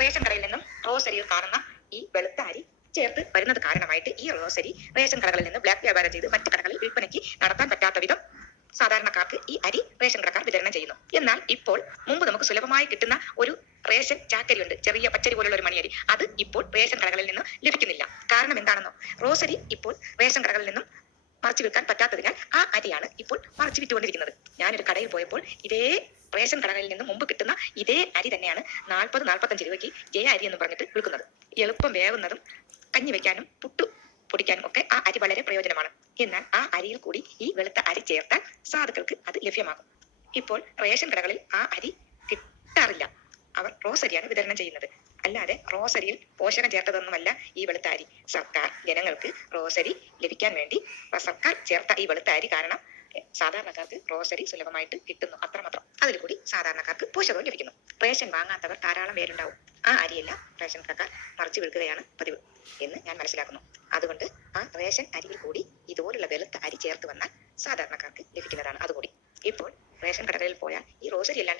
Ration കടയിൽ നിന്നും റോസരിയിൽ കാണുന്ന ഈ വെളുത്ത അരി ചേർത്ത് വരുന്നത് കാരണമായിട്ട് ഈ റോസരി റേഷൻ കടകളിൽ നിന്ന് ബ്ലാക്ക് വ്യാപാരം ചെയ്ത് മറ്റു കടകളിൽ വിൽപ്പനയ്ക്ക് നടത്താൻ പറ്റാത്ത വിധം സാധാരണക്കാർക്ക് ഈ അരി റേഷൻ കടക്കാർ വിതരണം ചെയ്യുന്നു. എന്നാൽ ഇപ്പോൾ മുമ്പ് നമുക്ക് സുലഭമായി കിട്ടുന്ന ഒരു റേഷൻ ചാക്കരി ഉണ്ട്, ചെറിയ പച്ചരി പോലുള്ള ഒരു മണിയരി. അത് ഇപ്പോൾ റേഷൻ കടകളിൽ നിന്ന് ലഭിക്കുന്നില്ല. കാരണം എന്താണെന്നോ, റോസരി ഇപ്പോൾ റേഷൻ കടകളിൽ നിന്നും മറിച്ചു വിൽക്കാൻ പറ്റാത്തതിനാൽ ആ അരിയാണ് ഇപ്പോൾ മറിച്ചു വിറ്റുകൊണ്ടിരിക്കുന്നത്. ഞാനൊരു കടയിൽ പോയപ്പോൾ ഇതേ റേഷൻ കടകളിൽ നിന്ന് മുമ്പ് കിട്ടുന്ന ഇതേ അരി തന്നെയാണ് 40-45 രൂപയ്ക്ക് ജയ അരി എന്ന് പറഞ്ഞിട്ട് വിൽക്കുന്നത്. എളുപ്പം വേവുന്നതും കഞ്ഞി വെക്കാനും പുട്ടു പൊടിക്കാനും ഒക്കെ ആ അരി വളരെ പ്രയോജനമാണ്. എന്നാൽ ആ അരിയിൽ കൂടി ഈ വെളുത്ത അരി ചേർത്താൽ സാധുക്കൾക്ക് അത് ലഭ്യമാകും. ഇപ്പോൾ റേഷൻ കടകളിൽ ആ അരി കിട്ടാറില്ല. അവർ റോസരിയാണ് വിതരണം ചെയ്യുന്നത്. അല്ലാതെ റോസരിയിൽ പോഷകം ചേർത്തതൊന്നുമല്ല ഈ വെളുത്ത അരി. സർക്കാർ ജനങ്ങൾക്ക് റോസരി ലഭിക്കാൻ വേണ്ടി സർക്കാർ ചേർത്ത ഈ വെളുത്ത അരി കാരണം സാധാരണക്കാർക്ക് റോസരി സുലഭമായിട്ട് കിട്ടുന്നു, അത്രമാത്രം. അതിൽ കൂടി സാധാരണക്കാർക്ക് പോഷകവും ലഭിക്കുന്നു. റേഷൻ വാങ്ങാത്തവർ ധാരാളം പേരുണ്ടാവും. ആ അരിയെല്ലാം റേഷൻ കടക്കാർ മറിച്ചു വിൽക്കുകയാണ് പതിവ് എന്ന് ഞാൻ മനസ്സിലാക്കുന്നു. അതുകൊണ്ട് ആ റേഷൻ അരിയിൽ കൂടി ഇതുപോലുള്ള വെളുത്ത അരി ചേർത്ത് വന്നാൽ സാധാരണക്കാർക്ക് ലഭിക്കുന്നതാണ് അതുകൂടി. ഇപ്പോൾ റേഷൻ കടകളിൽ പോയാൽ ഈ റോസരി അല്ലാണ്ട്